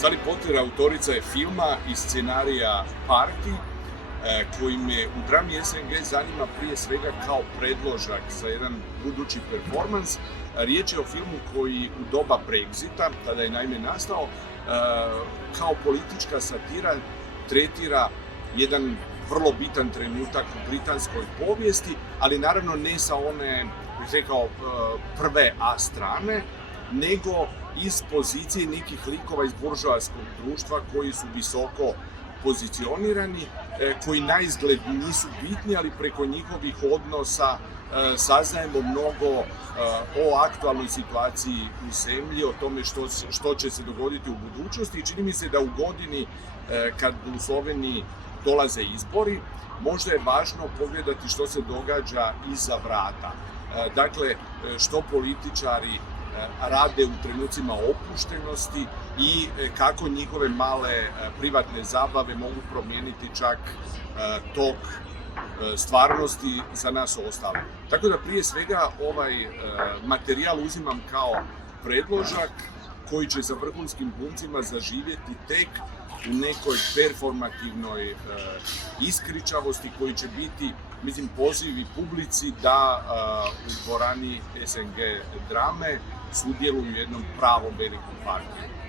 stvari portir autorica je filma i scenarija Party, koji me u drami SNG zanima prije svega kao predložak za jedan budući performans. Riječ je o filmu koji u doba Brexita, tada je naime nastao, kao politička satira tretira jedan vrlo bitan trenutak u britanskoj povijesti, ali naravno ne sa one, bih rekao, prve A strane, nego iz pozicije nekih likova iz buržoaskog društva koji su visoko pozicionirani, koji naizgled nisu bitni, ali preko njihovih odnosa saznajemo mnogo o aktualnoj situaciji u zemlji, o tome što će se dogoditi u budućnosti i čini mi se da u godini kad u Sloveniji dolaze izbori, možda je važno pogledati što se događa iza vrata. Dakle, što političari rade u trenucima opuštenosti i kako njihove male privatne zabave mogu promijeniti čak tok stvarnosti za nas ostale. Tako da prije svega ovaj materijal uzimam kao predložak koji će za vrhunskim glumcima zaživjeti tek u nekoj performativnoj iskričavosti koji će biti, mislim, poziv i publici da u dvorani SNG drame sudjeluju u jednom pravom velikom partiju.